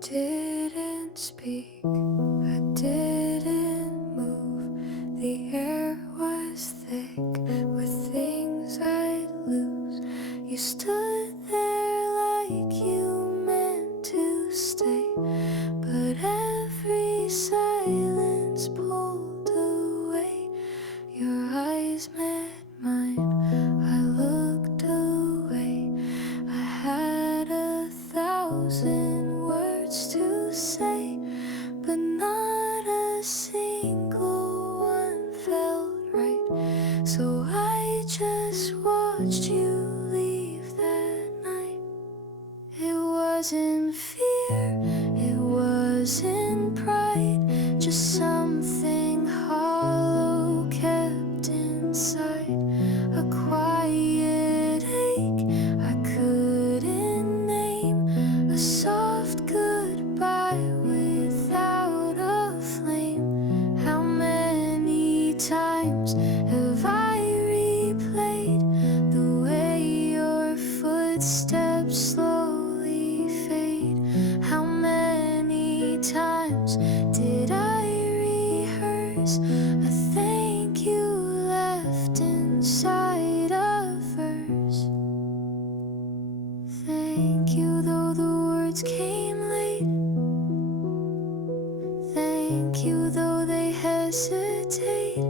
didn't speak, I didn't move. The air was thick with things I'd lose. You stood there like you meant to stay, but every silence pulled away. Your eyes met mine, I looked away. I had 1,000 words to say, but not a single one felt right. So I just watched you leave that night. It wasn't fear, it wasn't pride, just something hollow kept inside. A quiet ache I couldn't name, a soft goodbye without a flame. How many times have I replayed the way your footsteps slowly fade? How many times did I rehearse a thank you left inside a verse? Thank you though the words came late. Thank you though they hesitate.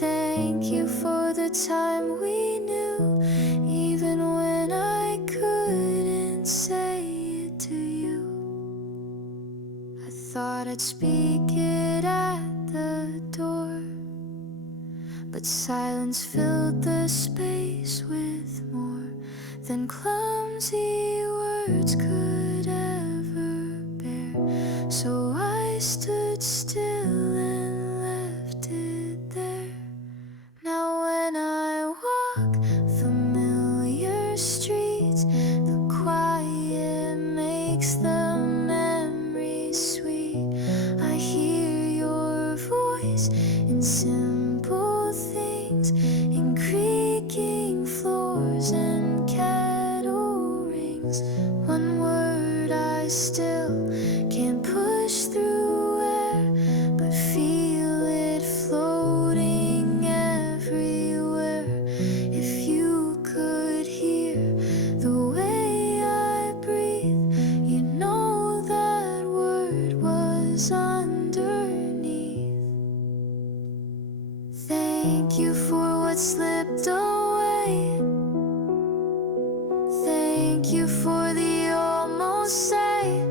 Thank you for the time we knew, even when I couldn't say it to you. I thought I'd speak it at the door, but silence filled the space with more than clumsy words could ever bear. So I stood still and left it there. Now when I walk familiar streets, the quiet makes the memories sweet. I hear your voice in simple things, in creaking floors and kettle rings. One word I still can't push through air, but feel it floating everywhere. If you could hear the way I breathe, you know that word was underneath. Thank you for what slipped away. Thank you for the almost say.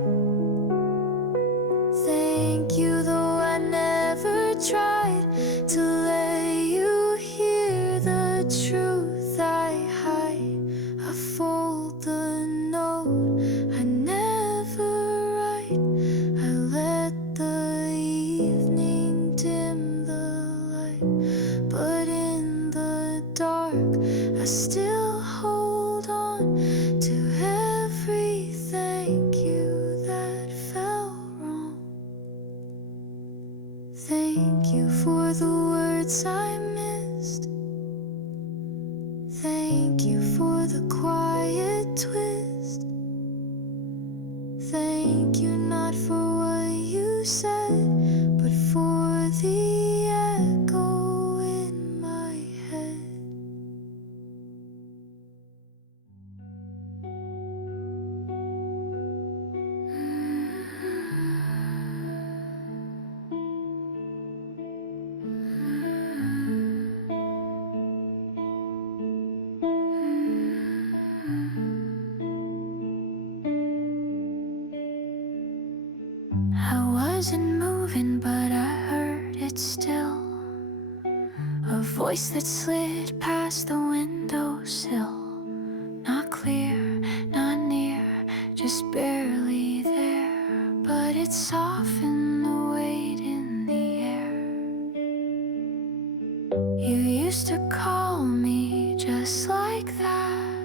Thank you though I never tried to let you hear the truth I hide. I fold the note I never write. I let the evening dim the light, but in the dark I still hold on to every thank you that felt wrong. Thank you for the words I missed. Thank you for the quiet twist. Thank you not for what you said, but for the echo in my head. I wasn't moving, but I heard it still. A voice that slid past the windowsill. Not clear, not near, just barely there. But it softened the weight in the air. You used to call me just like that.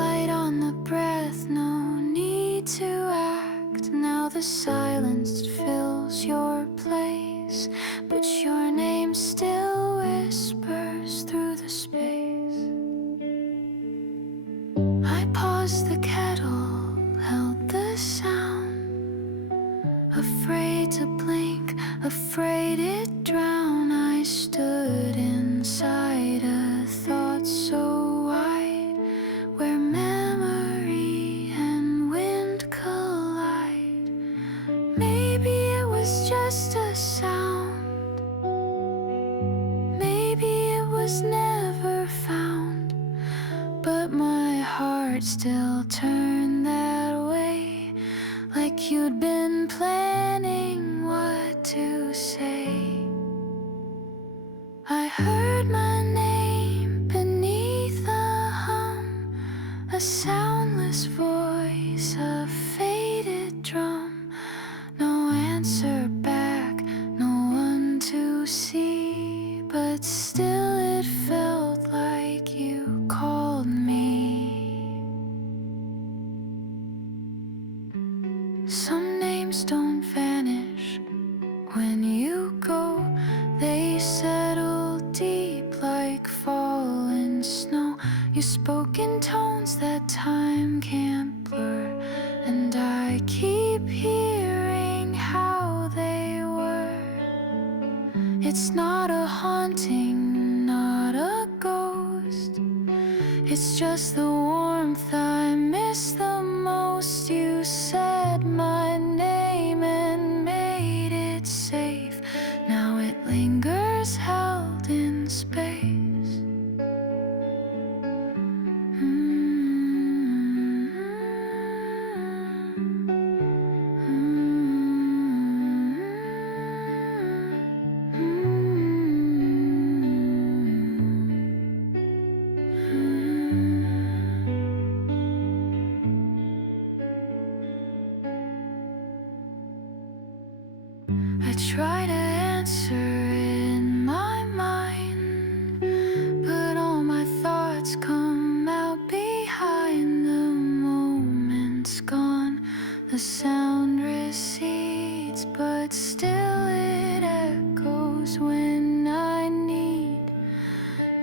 Light on the breath, no need to act. Now the silence fills your place, but your name still whispers through the space. I pause the kettle, heart still turned that way, like you'd been planning what to say. I heard my name beneath the hum, a soundless voice, a faded drum. No answer back, no one to see, but still it felt like you called me. Some names don't vanish when you go, they settle deep like fallen snow. You spoke in tones that time can't blur, and I keep hearing how they were. It's not a haunting, not a ghost, it's just the warmth I miss the most. You said my name and made it safe, now it lingers held in space. I try to answer in my mind, but all my thoughts come out behind. The moment's gone, the sound recedes, but still it echoes when I need.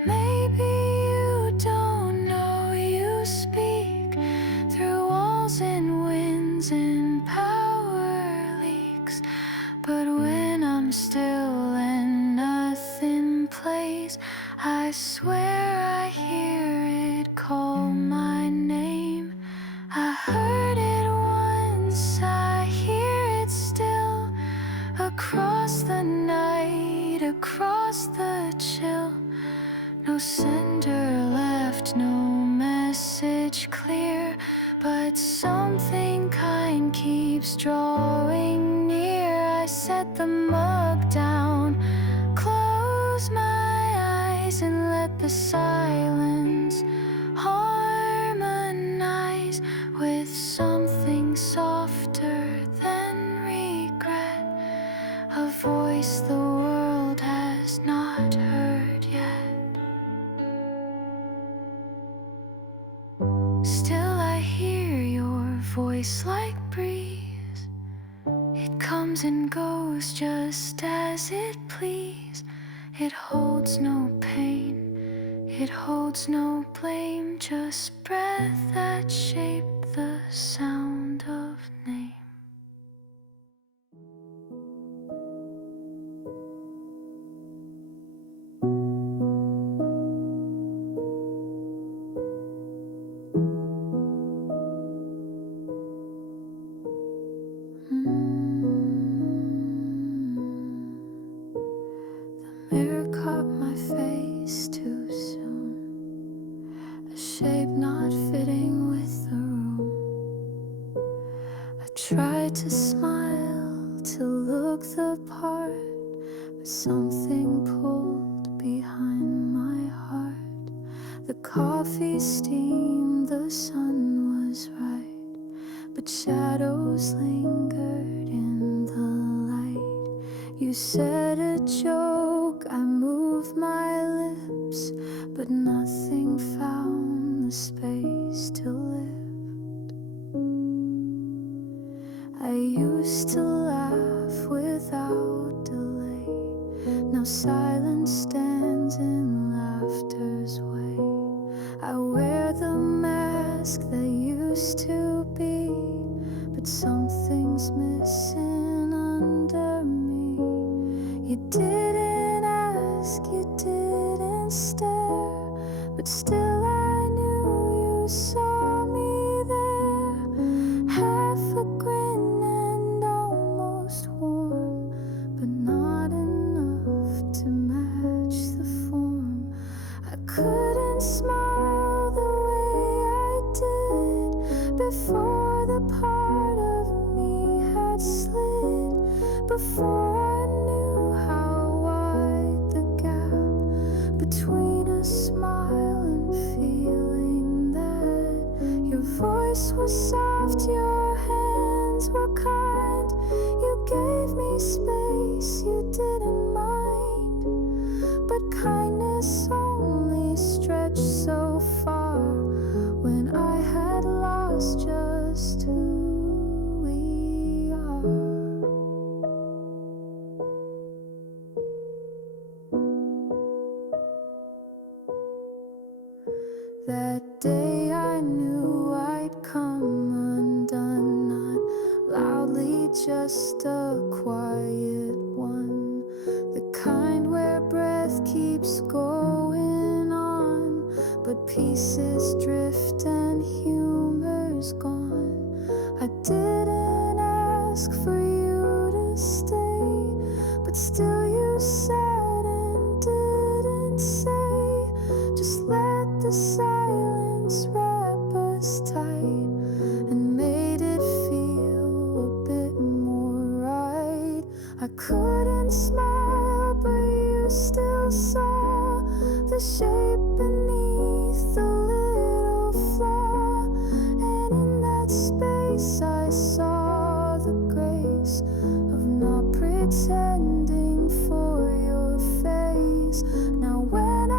Maybe you don't know you speak through walls and winds and power leaks, but when I'm still and nothing plays, I swear I hear it call my name. I heard it once, I hear it still, across the night, across the chill. No sender left, no message clear, but something kind keeps drawing near. I set the mug down, close my eyes, and let the silence harmonize with something softer than regret, a voice the world has not heard yet. Still I hear your voice like breeze, it comes and goes just as it please. It holds no pain, it holds no blame, just breath that shape the sound of name. The mirror caught my face too soon, a shape not fitting with the room. I tried to smile, to look the part, but something pulled behind my heart. The coffee steamed, the sun was right, but shadows lingered in the light. You said a joke, I moved my lips, but nothing found the space to lift. I used to laugh without delay, now silence stands in laughter's way. I wear the mask that used to be, but something's missing under me. You didn't ask, you didn't stare, but still I knew you saw me there. Half a grin and almost warm, but not enough to match the form. I couldn't smile the way I did before the part of me had slid, before I knew how wide the gap between a smile and feeling that your voice was soft, your hands were kind, you gave me space you didn't mind, but kindness only stretched so far when I had lost just who we are. That day I knew I'd come undone, not loudly, just a quiet one, the kind where breath keeps going on, but pieces drift and humor's gone. I didn't ask for you to stay, but still you said and didn't say. Just let the silence wrap us tight and made it feel a bit more right. I couldn't smile, but you still saw the shape beneath the little flaw, and in that space I saw the grace of not pretending for your face. Now when I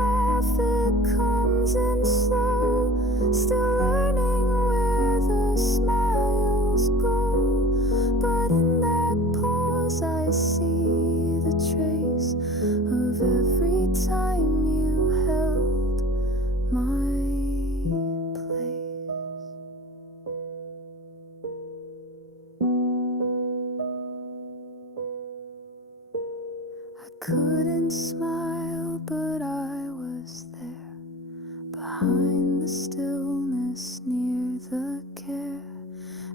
laugh it comes in slow, still learning where the smiles go, but in that pause I see the trace of every time you held my place. I couldn't smile, but I was there, behind the stillness near the care,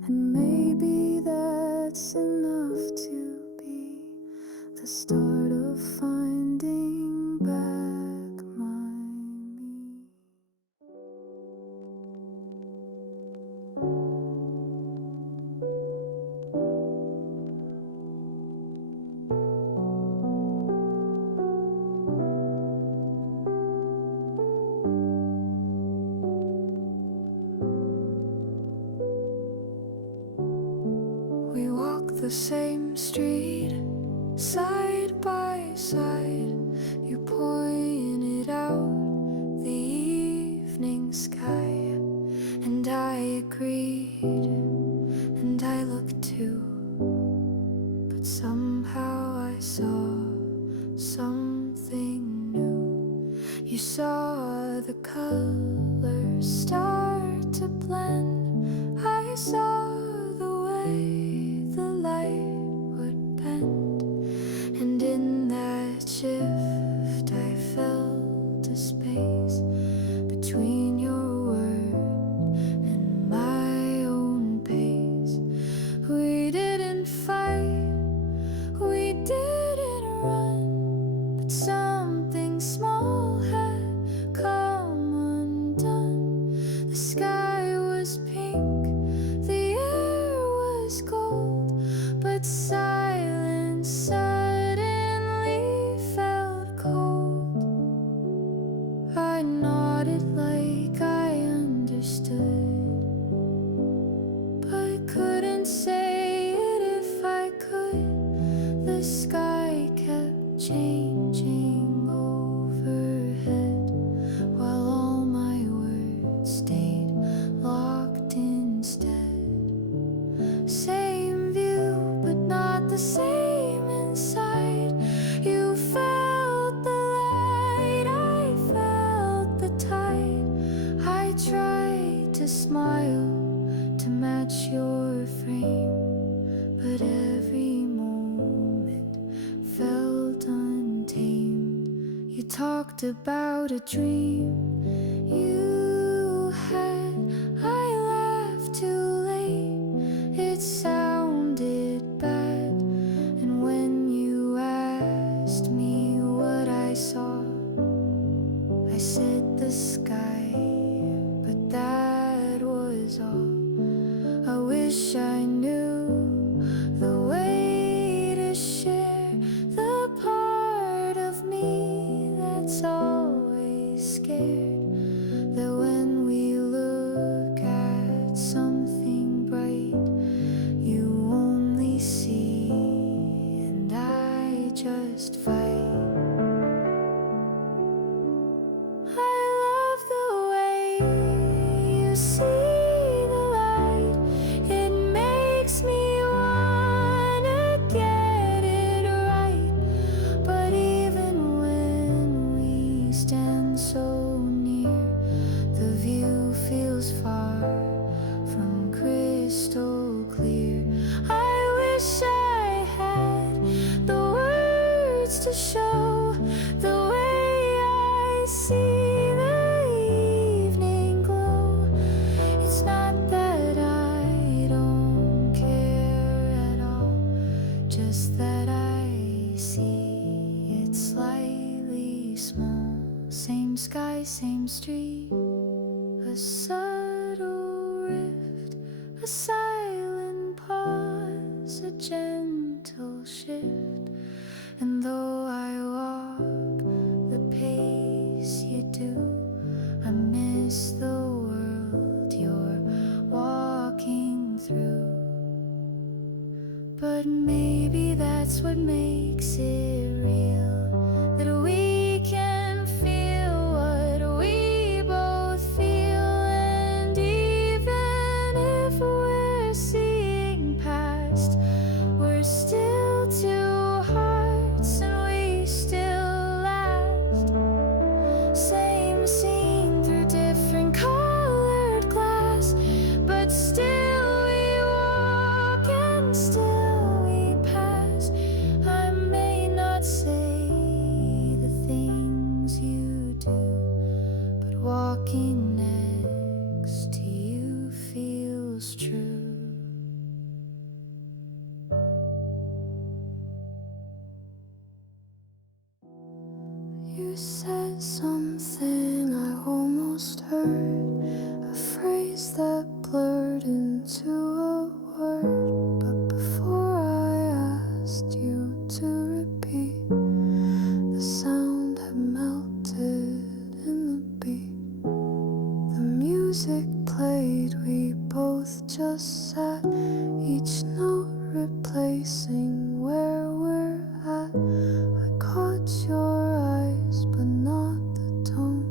and maybe that's enough to be the start of finding back my me. We walk the same street, side by side. You pointed out the evening sky, and I agreed, and I looked too. But somehow I saw something new. You saw the colors start to blend. I saw the way the light would bend, and in that shift I felt a space between your word and my own pace. We didn't fight, we didn't run, but something small had come undone. The sky was pink, the air was gold, but silence suddenly felt cold. I nodded like I understood, but couldn't say it if I could. The sky kept changing overhead, while all my words stayed locked instead. Same view, but not the same inside. You felt the light, I felt the tide. I tried to smile to match your frame, but every moment felt untamed. You talked about a dream you had. I laughed too late, it sounded bad. And when you asked me what I saw, I said the sky, but that was all. see the light, it makes me wanna get it right. But even when we stand so near, the view feels far from crystal clear. I wish I had the words to show the way I see the evening glow. It's not that I don't care at all, just that I see it slightly small. Same sky, same street, a subtle rift, a silent pause, a gentle shift. And though I walk the pace you do, I miss the world you're walking through. But maybe that's what makes it real, that we can feel what we both feel. And even if we're seeing past, we're still two hearts and we still last. Same scene through different colored glass, but still we walk and still we pass. I may not say the things you do, but walking next to you feels true. You said something I almost heard, a phrase that blurred into a word. But before I asked you to repeat, the sound had melted in the beat. The music played, we both just sat, each note replacing where we're at. I caught your eyes, but not the tone,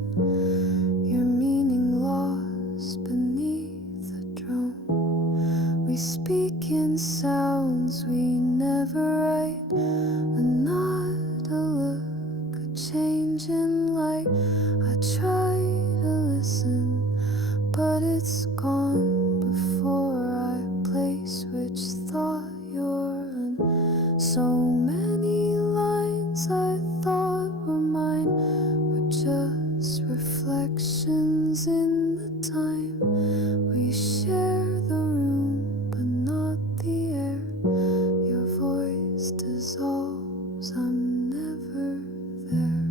your meaning lost beneath the drone. We speak in sounds we never write, a nod, a look, a change in light. I try to listen, but it's gone before I place which thought you're on. So many lines I thought were mine were just reflections in the time. We share the room, but not the air. Your voice dissolves, I'm never there.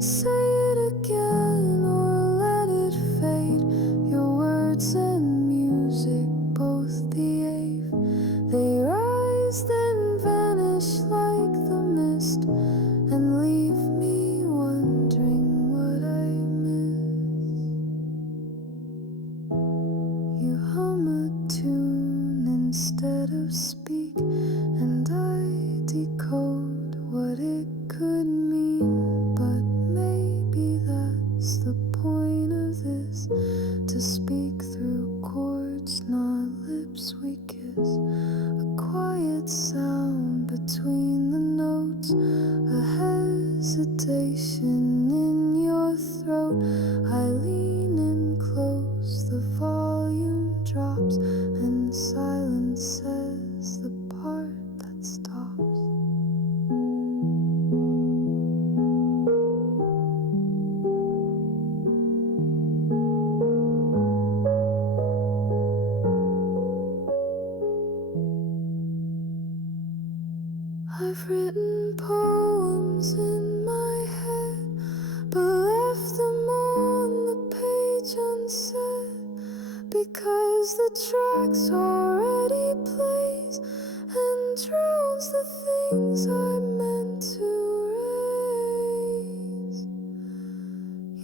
Say it again or let it fade. Your words and music both behave. They rise then vanish like the mist, and leave me wondering what I missed. You hum a tune instead of speak, and I decode what it could mean. But maybe that's the point of this, to speak through chords, not lips we kiss. A quiet sound between the notes, a hesitation in your throat. I lean in close, the volume drops, and silence says the part that stops. I've written poems in my head, but left them on the page unsaid, because the tracks already plays and drowns the things I meant to raise.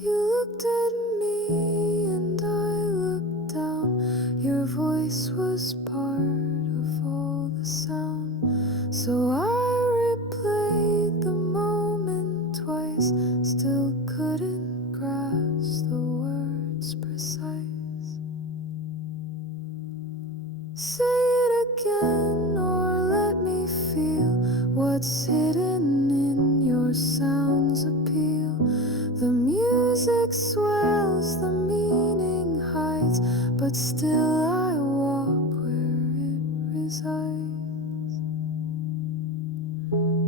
You looked at me and I looked down. Your voice was part of all the sound, so I replayed the moment twice. Still couldn't grasp the word music swells, the meaning hides, but still I walk where it resides.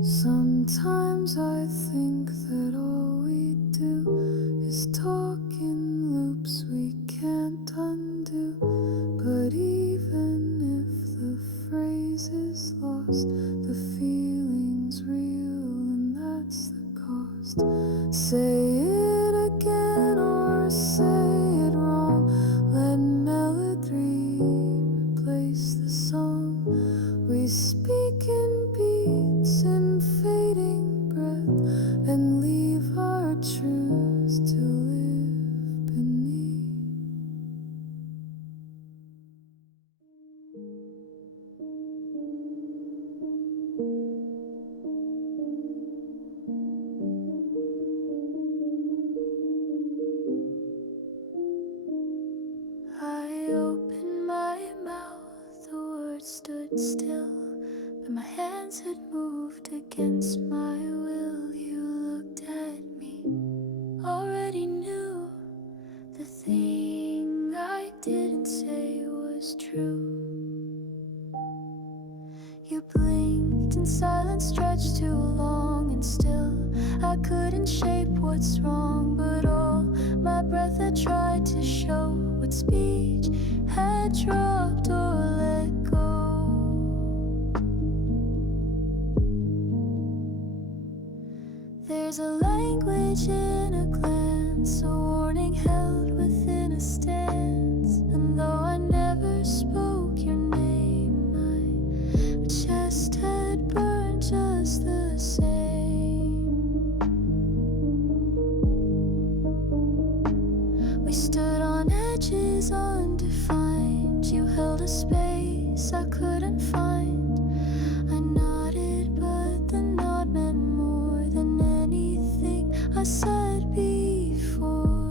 Sometimes I think that all we do is talk in loops we can't undo. But even if the phrase is lost, the feeling's real and that's the cost. Say it again or say it wrong. Let melody replace the song. We speak in beats and fading breath and leave our truths to live beneath. I opened my mouth, the words stood still, but my hands had moved against my will. You looked at me, already knew the thing I didn't say was true. You blinked and silence stretched too long, and still I couldn't shape what's wrong. But all my breath had tried to show what speech had dropped or let go. There's a language in a glance, a warning held within a stance. And though I never spoke your name, my chest had burned just the same. We stood on edges undefined. You held a space I couldn't find. I nodded, but the nod meant more than anything I said before.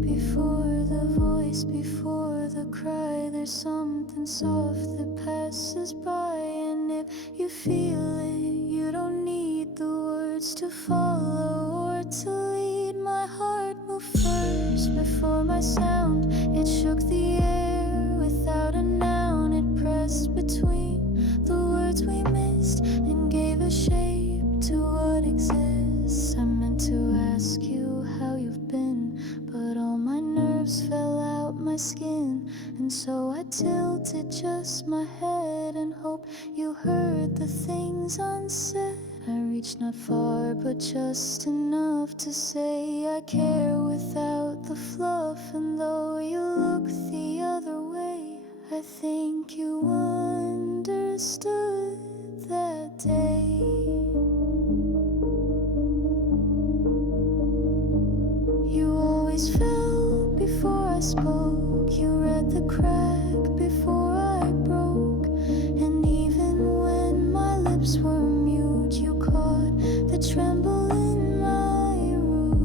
Before the voice, before the cry, there's something soft that passes by. And if you feel it, you don't need the words to follow or to lead. My heart moved first before my sound. It shook the air without a noun. It pressed between the words we missed and gave a shape to what exists. I meant to ask you how you've been, but all my nerves fell out my skin. And so I tilted just my head and hoped you heard the things unsaid. I reached not far, but just enough to say I care without the fluff. And though you look the other way, I think you understood that day. You always felt before I spoke. You read the crack before I broke. And even when my lips were mute, you caught the tremble in my room.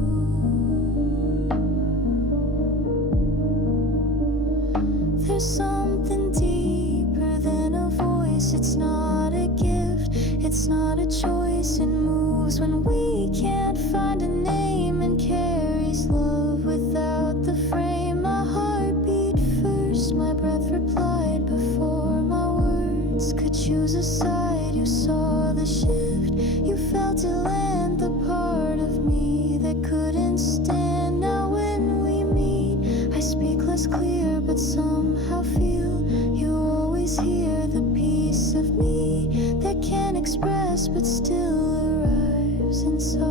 There's something deeper than a voice. It's not a gift, it's not a choice. It moves when we can't find a name and carries love without the frame. My heart beat first, my breath replied before my words could choose a side. You saw the shift, you felt it land, the part of me that couldn't stand. Now when we meet, I speak less clear, but somehow feel you always hear the piece of me that can't express but still arrives in successes.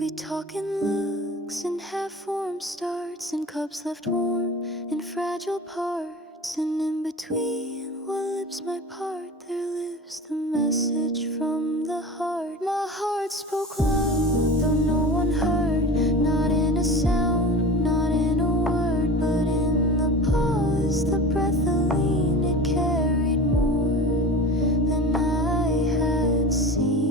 We talk in looks and half-formed starts and cups left warm in fragile parts. And in between what lips might part, there lives the message from the heart. My heart spoke loud, though no one heard. Not in a sound, not in a word, but in the pause, the breath, the lean. It carried more than I had seen.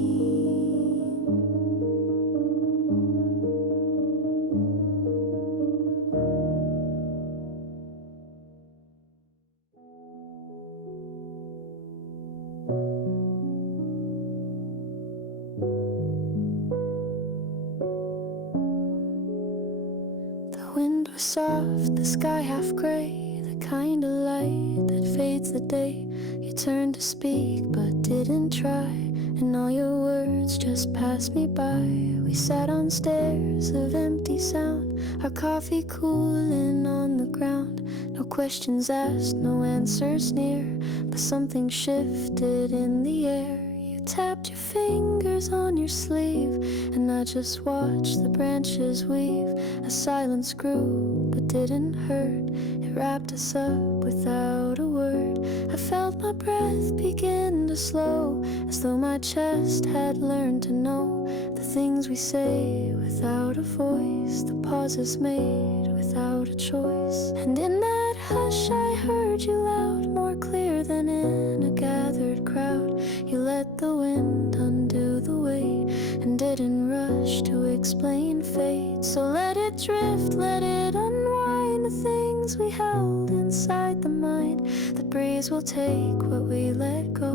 was soft, the sky half gray, the kind of light that fades the day. You turned to speak but didn't try, and all your words just passed me by. We sat on stairs of empty sound, our coffee cooling on the ground. No questions asked, no answers near, but something shifted in the air. You tapped your fingers on your sleeve, and I just watched the branches weave. A silence grew but didn't hurt, it wrapped us up without a word. I felt my breath begin to slow, as though my chest had learned to know the things we say without a voice, the pauses made without a choice. And in that hush I heard you loud, more clear than in a gathered crowd. You let the wind undo the weight and didn't rush to explain fate. So let it drift, let it unwind, the things we held inside the mind. The breeze will take what we let go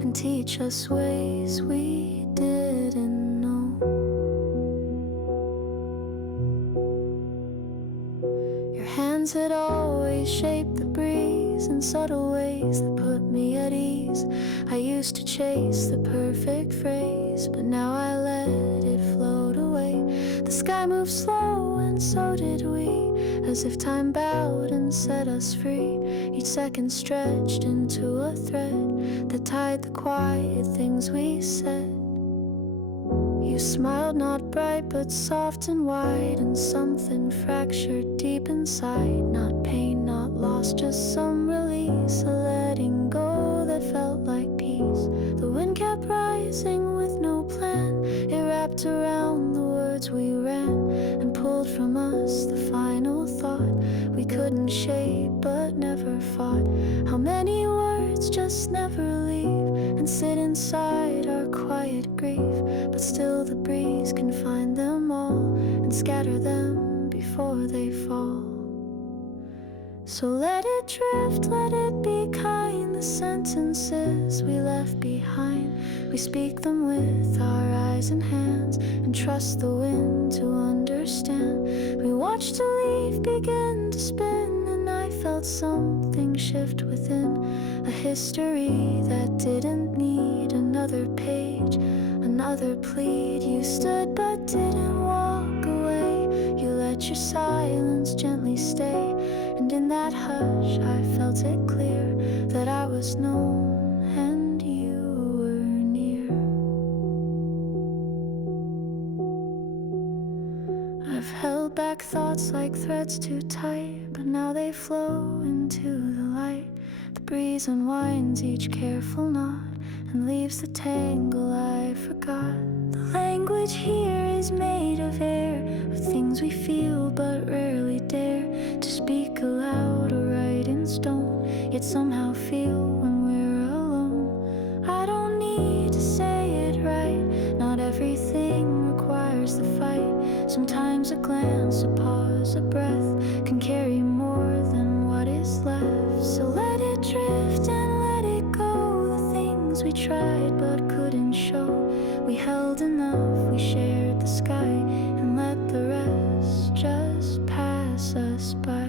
and teach us ways we didn't know. Your hands had always shaped the breeze in subtle ways that put me at ease. I used to chase the perfect phrase, but now I let it float away. The sky moved slow and so did we, as if time bowed and set us free. Each second stretched into a thread that tied the quiet things we said. You smiled, not bright but soft and wide, and something fractured deep inside. Not pain, not loss, just some release, a letting go that felt like peace. The wind kept rising with no plan, it wrapped around the words we ran and pulled from us the final thought we couldn't shape but never fought. How many words just never leave and sit inside our quiet grief, but still the breeze can find them all and scatter them before they fall. So let it drift, let it be kind, the sentences we left behind. We speak them with our eyes and hands and trust the wind to understand. We watched a leaf begin to spin, and I felt something shift within, a history that didn't need another page, another plead. You stood but didn't walk away, you let your silence gently stay, and in that hush I felt it clear that I was known and you were near. I've held back thoughts like threads too tight, but now they flow into the light. The breeze unwinds each careful knot and leaves the tangle I forgot. The language here is made of air, of things we feel but rarely dare to speak aloud or write in stone, yet somehow feel when we're alone. I don't need to say it right, not everything requires the fight. Sometimes a glance, a pause, a breath can carry more than what is left. So let it drift and let it go, the things we tried but couldn't show. We held enough, we shared the sky, and let the rest just pass us by.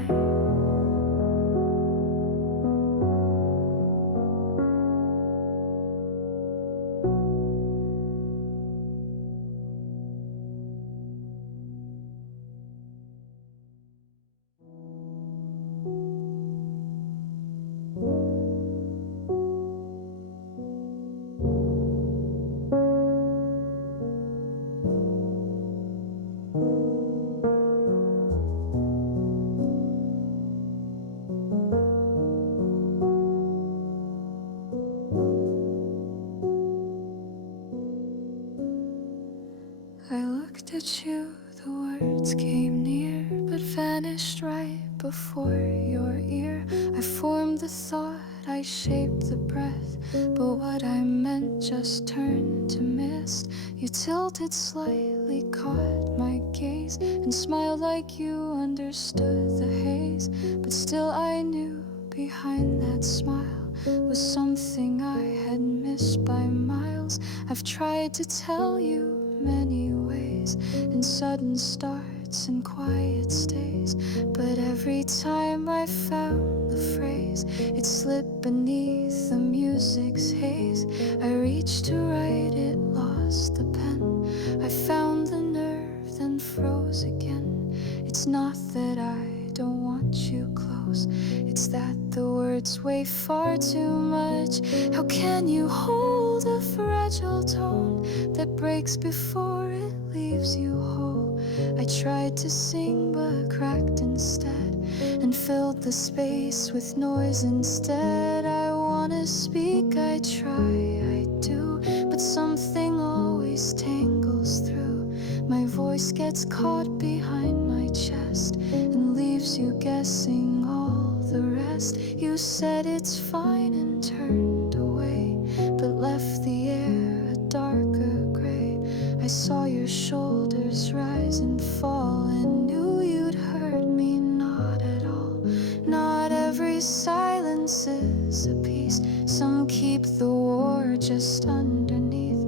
I looked at you, the words came near, but vanished right before your ear. I formed the thought, I shaped the breath, but what I meant just turned to mist. You tilted slightly, caught my gaze, and smiled like you understood the haze. But still I knew behind that smile was something I had missed by miles. I've tried to tell you many ways, in sudden starts words and quiet stays. But every time I found the phrase, it slipped beneath the music's haze. I reached to write it, lost the pen. I found the nerve, then froze again. It's not that I don't want you close, it's that the words weigh far too much. How can you hold a fragile tone that breaks before it leaves you whole? I tried to sing but cracked instead, and filled the space with noise instead. I wanna speak, I try, I do, but something always tangles through. My voice gets caught behind my chest and leaves you guessing all the rest. You said it's fine and turned away, but left the air a darker gray. I saw your shoulders rise and fall and knew you'd hurt me. Not at all. Not every silence is a peace. Some keep the war just underneath,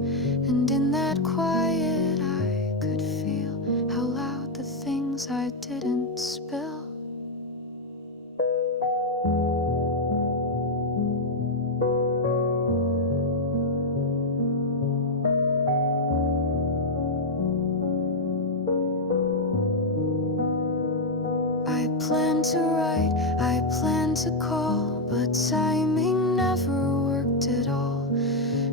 and in that quiet I could feel how loud the things I didn't spill. I planned to write, I planned to call, but timing never worked at all.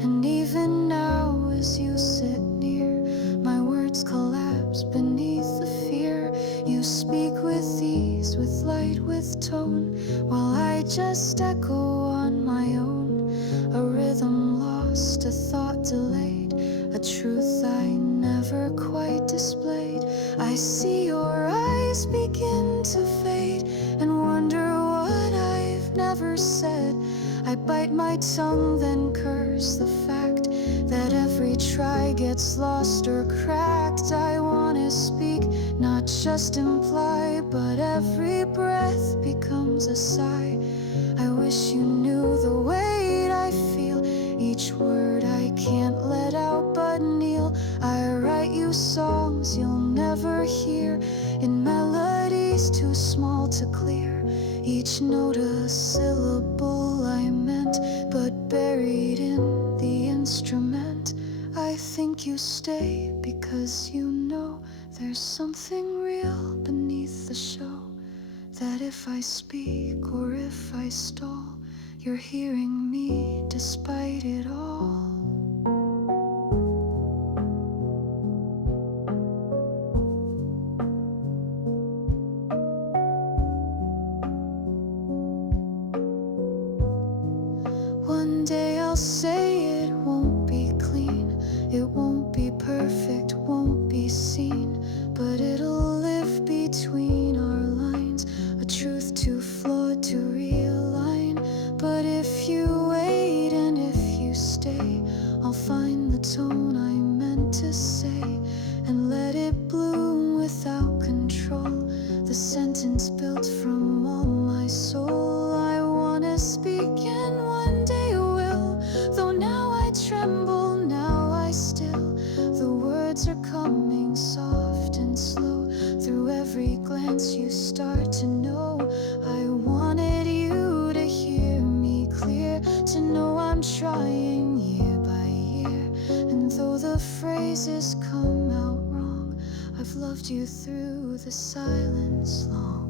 And even now as you sit near, my words collapse beneath the fear. You speak with ease, with light, with tone, while I just echo on my own. A rhythm lost, a thought delayed, a truth I never quite displayed. I see your eyes begin to fade and wonder what I've never said. I bite my tongue, then curse the fact that every try gets lost or cracked. I wanna speak, not just imply, but every breath becomes a sigh. I wish you knew the weight I feel. Each word I can't let out but kneel. I write you songs you'll never hear, in melodies too small to clear. Each note a syllable I meant, but buried in the instrument. I think you stay because you know there's something real beneath the show. That if I speak or if I stall, you're hearing me despite it all. One day I'll say it won't be clean, it won't be perfect, won't be seen, but it'll live between our lines, a truth too flawed to realign. But if you wait and if you stay, I'll find the tone I meant to say and let it bloom without control, the sentence built from all my soul. I wanna speak and one day will, though now I tremble, now I still. The words are coming soft and slow, through every glance you start to know. I wanted you to hear me clear, to know I'm trying year by year. And though the phrases come out wrong, I've loved you through the silence long.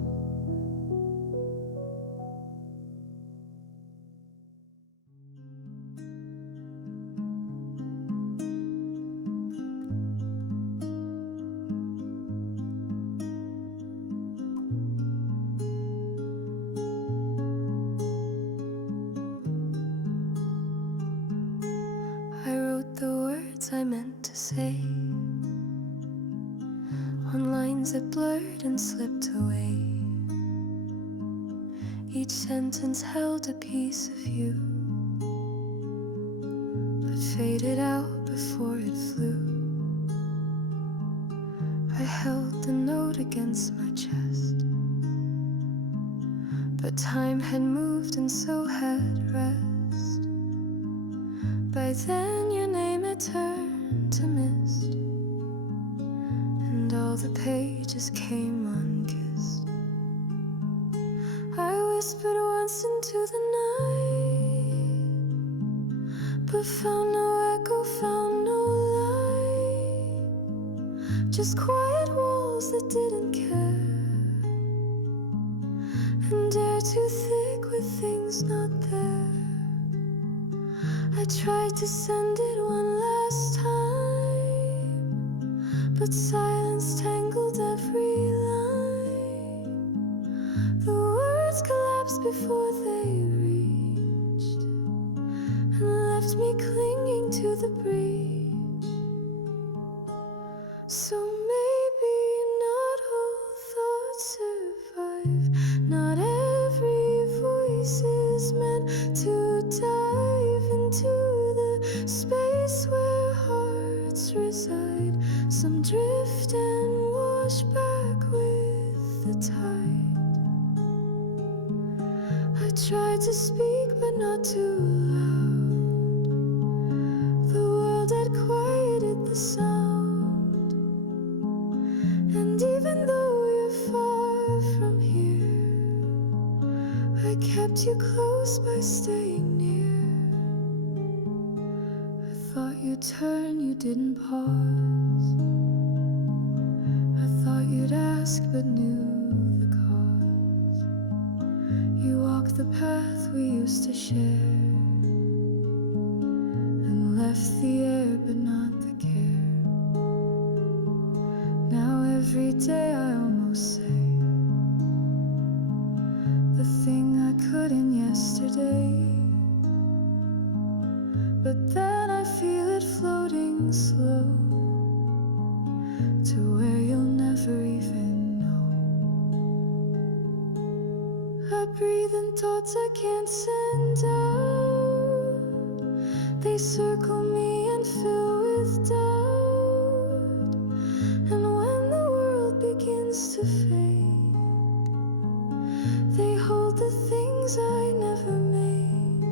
I wrote the words I meant to say on lines that blurred and slipped away. Each sentence held a piece of you, but faded out before it flew. I held the note against my chest, but time had moved and so had rest. By then your name had turned to mist, and all the pages came unkissed. I whispered once into the night, but found no echo, found no light, just quiet walls that didn't care, and air too thick with things not there. I tried to send it one last time, but silence tangled every line. The words collapsed before they reached, and left me clinging to the breach. So maybe not all thoughts survive, not every voice is meant to dive into the space where hearts reside. Some drift and wash back with the tide. I tried to speak but not too loud. The world had quieted the sound, and even though you're far from here, I kept you close by staying near. I thought you'd turn, you didn't pause. I thought you'd ask but knew the cause. You walked the path we used to share, and left the air but not the care. Now every day I almost say the thing I couldn't yesterday, but then I feel it floating slow to where you'll never even know. I breathe in thoughts I can't send out. They circle me and fill with doubt. And when the world begins to fade, they hold the things I never made.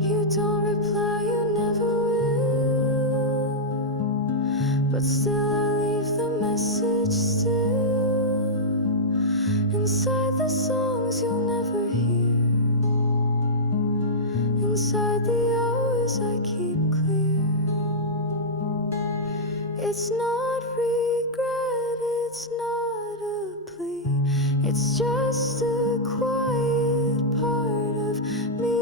You don't reply, you never will, but still I leave the message still inside the songs you'll never hear, inside the hours I keep clear. It's not regret, it's not a plea, it's just a quiet part of me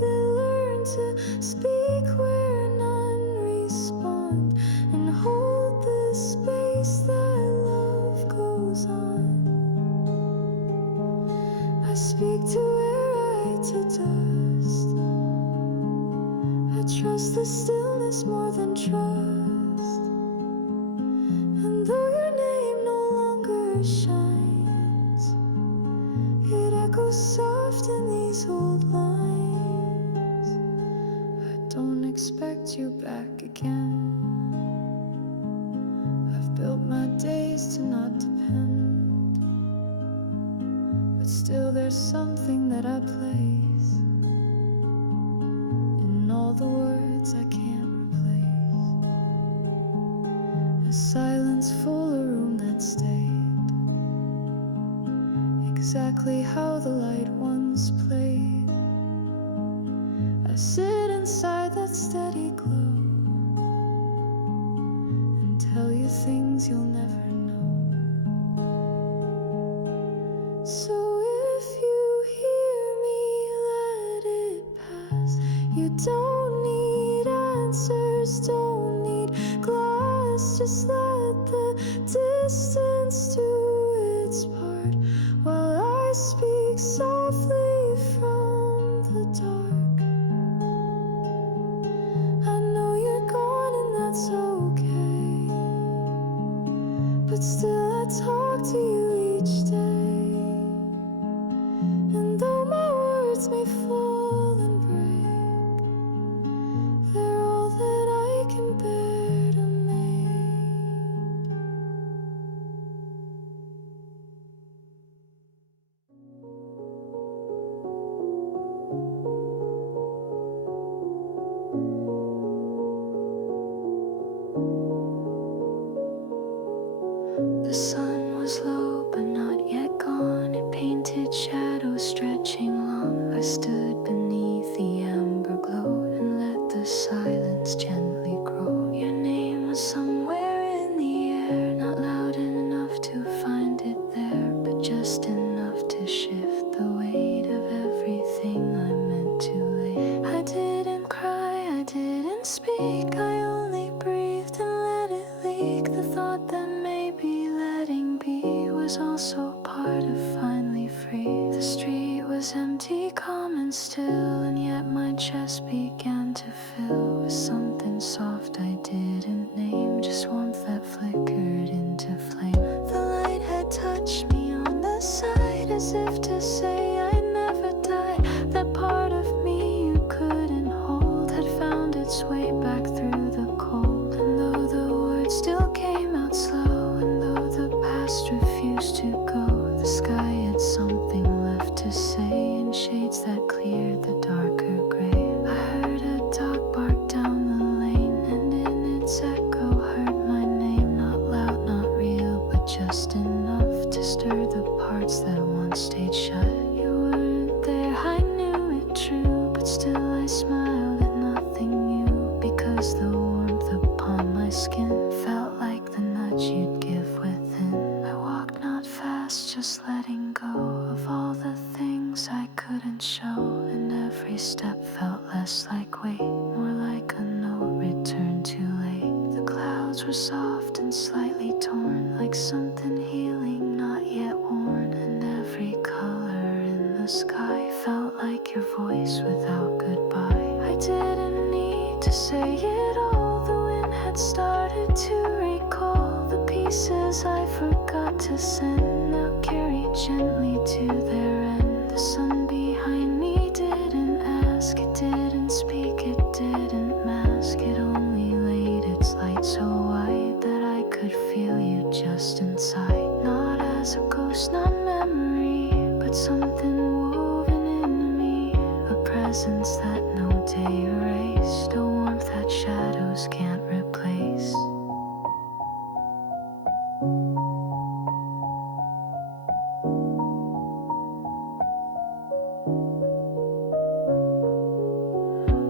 that learned to speak where none respond, and hold the space that love goes on. I speak to air, I to dust. I trust the stillness more than trust. And though your name no longer shines, it echoes soft in these old lines. I don't expect you back again. I've built my days to not depend, but still there's something that I place in all the words I can't replace. A silence full, a room that stayed exactly how the light once played. I sit inside that steady glow and tell you things you'll never know. So if you hear me, let it pass. You don't need answers, don't need glass. Just let the distance do its part while I speak softly from the dark. I know you're gone and that's okay, but still I talk to you each day. And though my words may fall and break, they're all that I can bear to make. The sun was low but not yet gone. It painted shadows stretching long. I stood beneath the amber glow and let the silence gently grow. Your name was somewhere in the air, not loud enough to find it there, but just enough to shift the weight of everything I meant to lay. I didn't cry, I didn't speak, I only breathed and let it leak. The thought that maybe letting be was also part of finally free. The street was empty, calm and still, and yet my chest began to fill with something soft I didn't name, just warmth that flickered into flame. The light had touched me on the side, as if to say I'd never die. That part of me you couldn't hold had found its way back through the cold. And though the words still came out slow, and though the past refused to go, the sky had something left to say in shades that cleared the darker gray. I heard a dog bark down the lane, and in its echo heard my name. Not loud, not real, but just enough to stir the parts that once stayed shut. You weren't there, I knew it true, but still I smiled at nothing new, because the warmth upon my skin felt like the nudge you'd give within. I walked not fast, just letting go of all the things I couldn't show, and every step felt less like weight, more like a note returned too late. The clouds were soft and slightly torn, like something healing not yet worn, and every color in the sky felt like your voice without goodbye. I didn't need to say it all, the wind had started to recall the pieces I forgot to send, now carried gently to their end. The sun behind me didn't ask, it didn't speak, it didn't mask, it only laid its light so wide that I could feel you just inside. Not as a ghost, not memory, but something woven in me, a presence that no day erased, a warmth that shadows can't replace.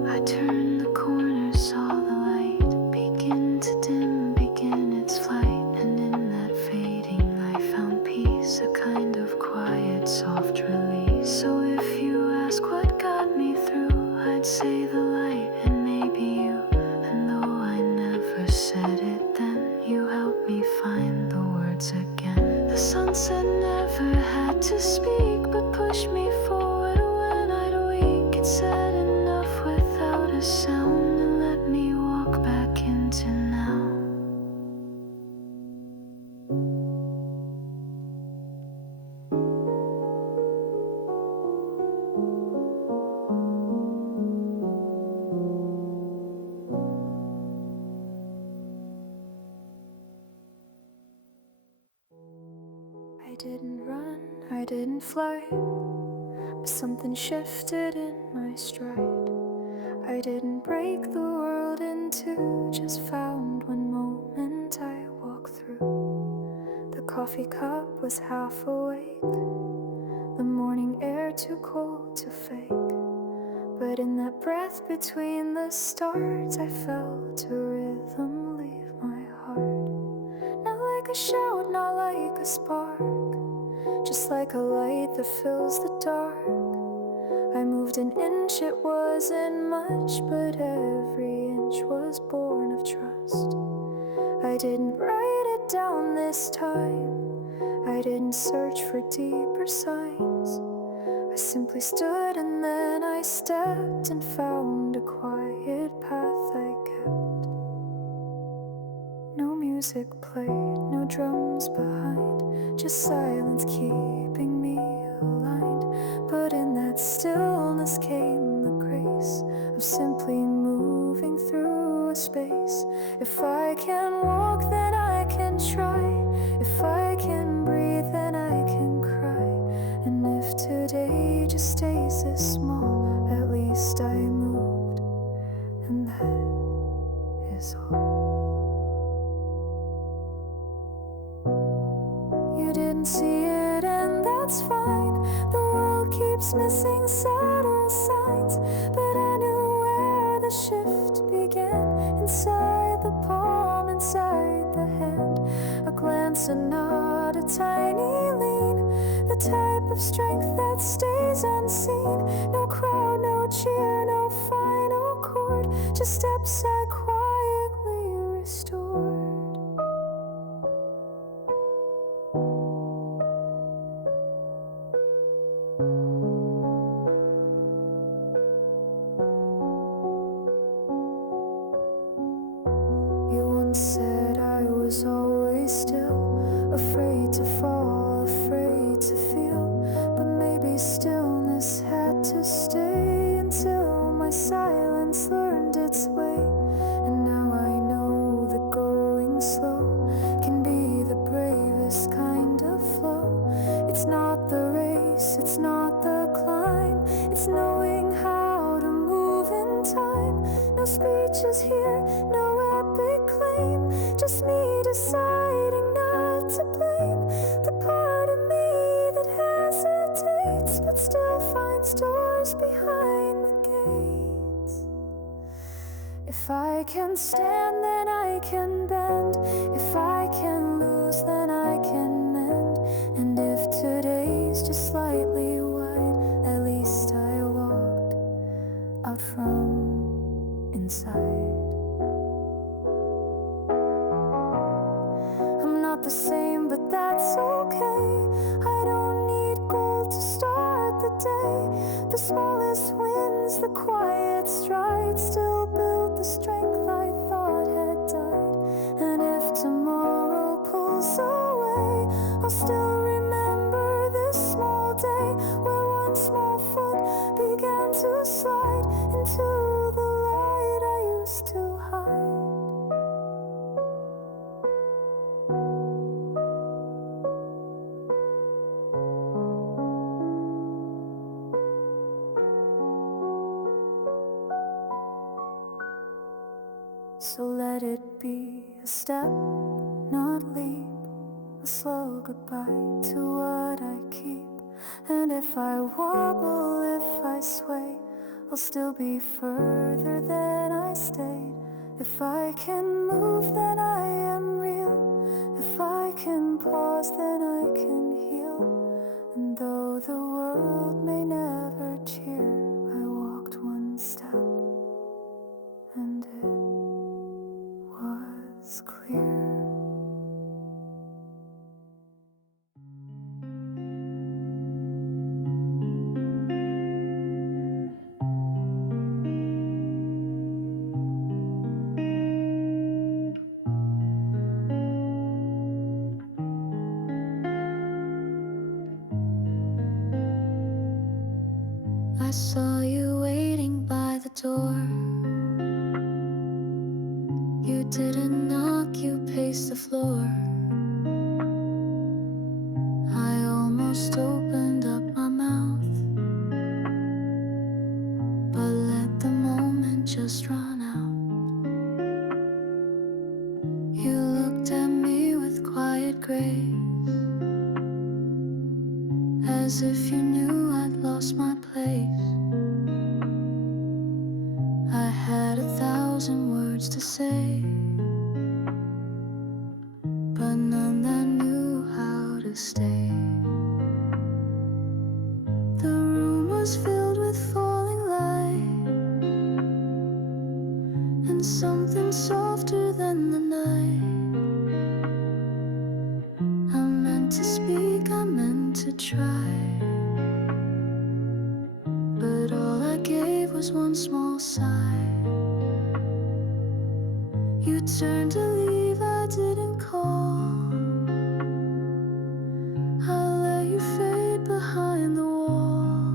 I turned the corner, saw the light begin to dim, begin its flight, and in that fading I found peace, a kind of quiet, soft release. So if you ask what got me through, I'd say the light and maybe you. And though I never said it then, you helped me find the words again. The sunset never had to speak, but pushed me forward when I'd wake. It said enough without a sound, and let me walk back into now. I didn't run, I didn't fly, but something shifted in my stride. I didn't break the world in two, just found one moment I walked through. The coffee cup was half awake, the morning air too cold to fake, but in that breath between the stars I felt a rhythm leave my heart. Not like a shout, not like a spark, just like a light that fills the dark. I moved an inch, it wasn't much, but every inch was born of trust. I didn't write it down this time, I didn't search for deeper signs. I simply stood and then I stepped and found a quiet path I kept. No music played, no drums behind, just silence keeping me aligned. But in that stillness came the grace of simply moving through a space. If I can walk, then I can try. If I can breathe, then I can cry. And if today just stays this small, at least I moved, and that is all. see it, and that's fine. The world keeps missing subtle signs, but I knew where the shift began. Inside the palm, inside the hand, a glance, a nod, a tiny lean, the type of strength that stays unseen. No crowd, no cheer, no final chord, just steps I quietly restored. Said I was always still, afraid to fall, afraid to feel. But maybe stillness had to stay until my silence learned its way. And now I know that going slow can be the bravest kind of flow. It's not the race, it's not the climb, it's knowing how to move in time. No speeches here, no epic claim, just me deciding not to blame the part of me that hesitates but still finds doors behind the gates. If I can stand, then I can bend. If I can lose, then I can mend. And if today's just slightly wide, at least I walked out from inside. Not the same, but that's okay. I don't need gold to start the day. The smallest wins, the quiet strides, still build the strength I thought had died. And if tomorrow pulls away, I'll still remember this small day where one small foot began to slide into the light I used to hide. So let it be a step, not leap, a slow goodbye to what I keep. And if I wobble, if I sway, I'll still be further than I stayed. If I can move, then I am real. If I can pause, then I can heal. And though the world may never cheer, I walked one step, and it was clear. I saw you waiting by the door. You didn't knock, you paced the floor. I almost opened up my mouth, but let the moment just run out. You looked at me with quiet grace, as if you knew I'd lost my place. I had 1,000 words to say, but none that knew how to stay. The room was filled with falling light, and something softer than the night. I meant to speak, I meant to try, but all I gave was one small sigh. You turned to leave, I didn't call. I let you fade behind the wall,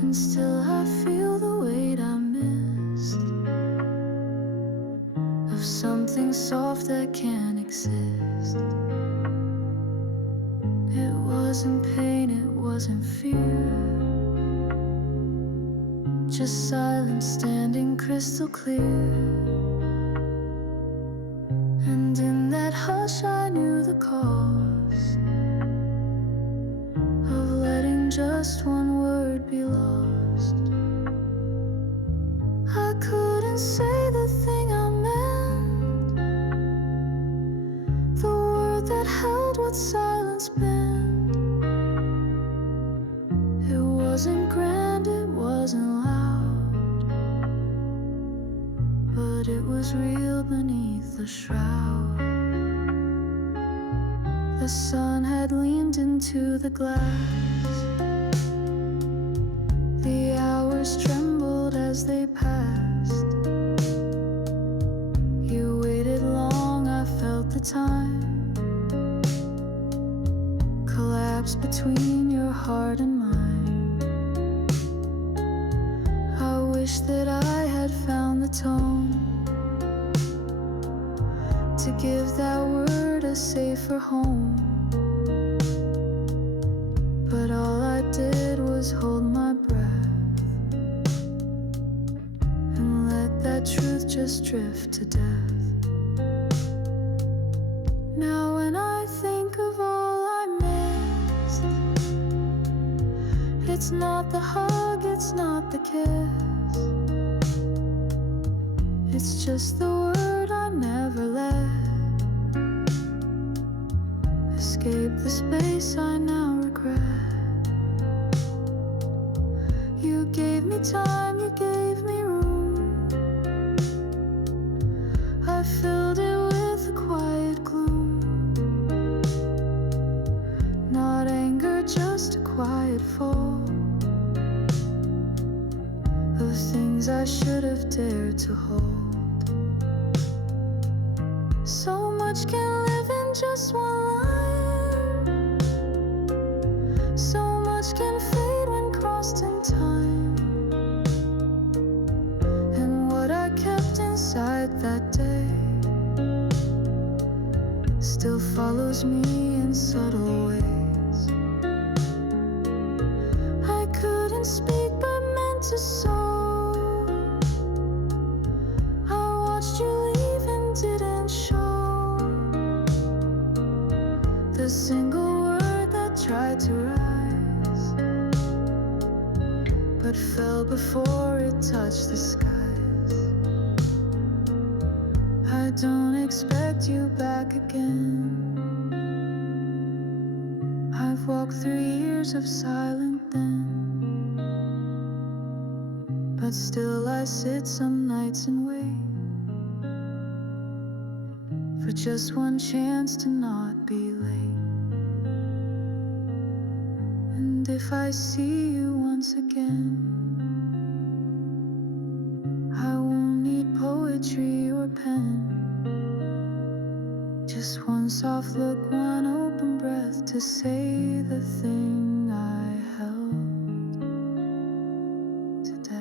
and still I feel the weight I missed, of something soft that can't exist. It wasn't pain, it wasn't fear, just silence standing crystal clear. And in that hush I knew the cost of letting just one word be lost. I couldn't say the thing I meant, the word that held what silence bent. It wasn't grand, it wasn't loud, but it was real beneath the shroud. The sun had leaned into the glass. The hours trembled as they passed. You waited long, I felt the time collapse between your heart and mine. I wish that I had found the tone to give that word a safer home. But all I did was hold my breath and let that truth just drift to death. Now when I think of all I missed, it's not the hug, it's not the kiss, it's just the word I never let escape the space I now regret. You gave me time, you gave me room. I filled it with a quiet gloom. Not anger, just a quiet fall of things I should have dared to hold. So much can live in just one line, so much can fade when crossed in time. And what I kept inside that day still follows me in subtle ways. I couldn't speak but meant to sow. I watched you leave and didn't show the single word that tried to rise, but fell before it touched the skies. I don't expect you back again. I've walked through years of silent then, but still I sit some nights and wait for just one chance to not be late. And if I see you once again, I won't need poetry or pen, just one soft look, one open breath to say the thing I held to death.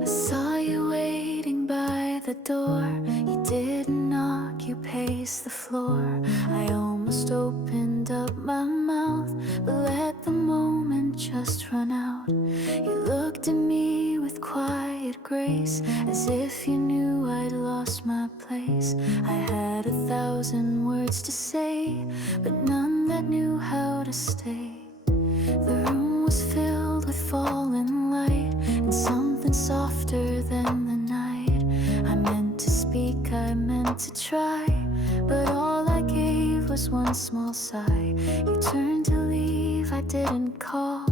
I saw you waiting by the door. You didn't knock, you paced the floor. I almost opened up my mouth, but let the moment just run out. You looked at me with quiet grace, as if you knew I'd lost my place. I had 1,000 words to say, but none that knew how to stay. The room was filled with fallen light and something softer than the night. I meant to speak, I meant to try, but all I gave was one small sigh. You turned to leave, I didn't call.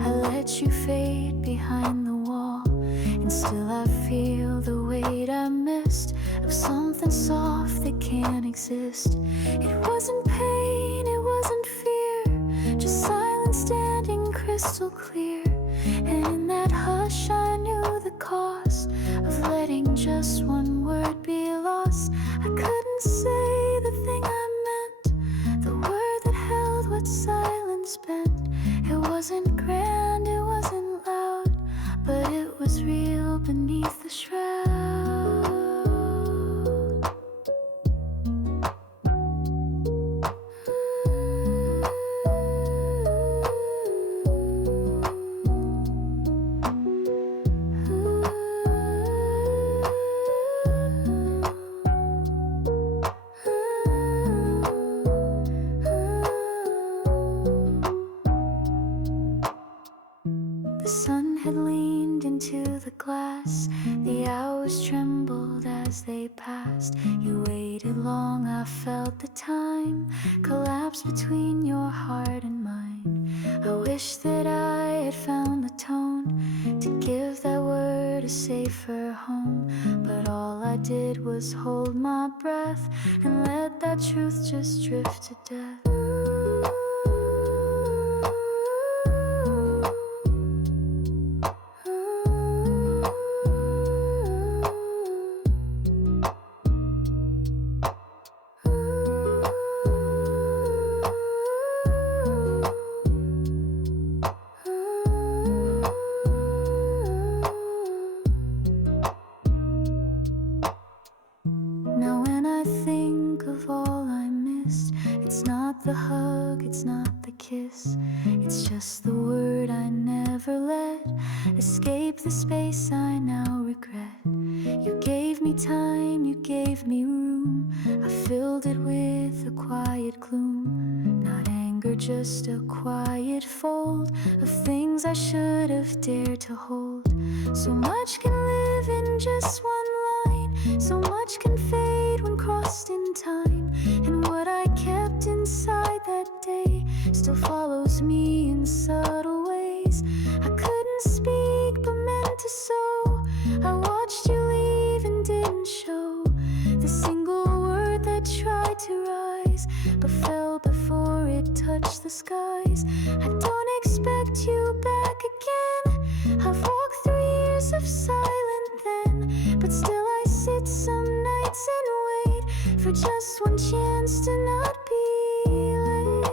I let you fade behind the wall, and still I feel the weight I missed of something soft that can't exist. It wasn't pain, it wasn't fear, just silence standing crystal clear. And in that hush I knew the cost of letting just one word be lost. I couldn't say the thing I meant, the word that held what silence bent. It wasn't grand, it wasn't loud, but it was real beneath the shroud. The sun had leaned into the glass. The hours trembled as they passed. You waited long, I felt the time collapse between your heart and mine. I wish that I had found the tone to give that word a safer home, but all I did was hold my breath and let that truth just drift to death. Now when I think of all I missed, it's not the hug, it's not the kiss, it's just the word I never let escape the space I now regret. You gave me time, you gave me room, I filled it with a quiet gloom. Not anger, just a quiet fold of things I should have dared to hold. So much can live in just one line, so much can fade when crossed in time, and what I kept inside that day still follows me in subtle ways. I couldn't speak but meant to sow. I watched you leave and didn't show the single word that tried to rise but fell before it touched the skies. I don't expect you back again. I've walked through years of silence then, but still I sit some nights and wait for just one chance to not be late.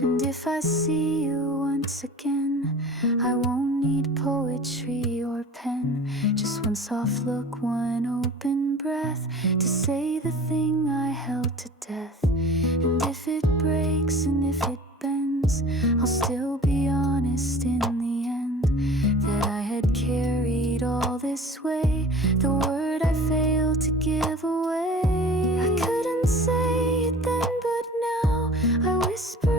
And if I see you once again, I won't need poetry or pen, just one soft look, one open breath to say the thing I held to death. And if it breaks and if it bends, I'll still be honest in the end that I had carried all this way the word I failed to give away. I couldn't say it then, but now I whisper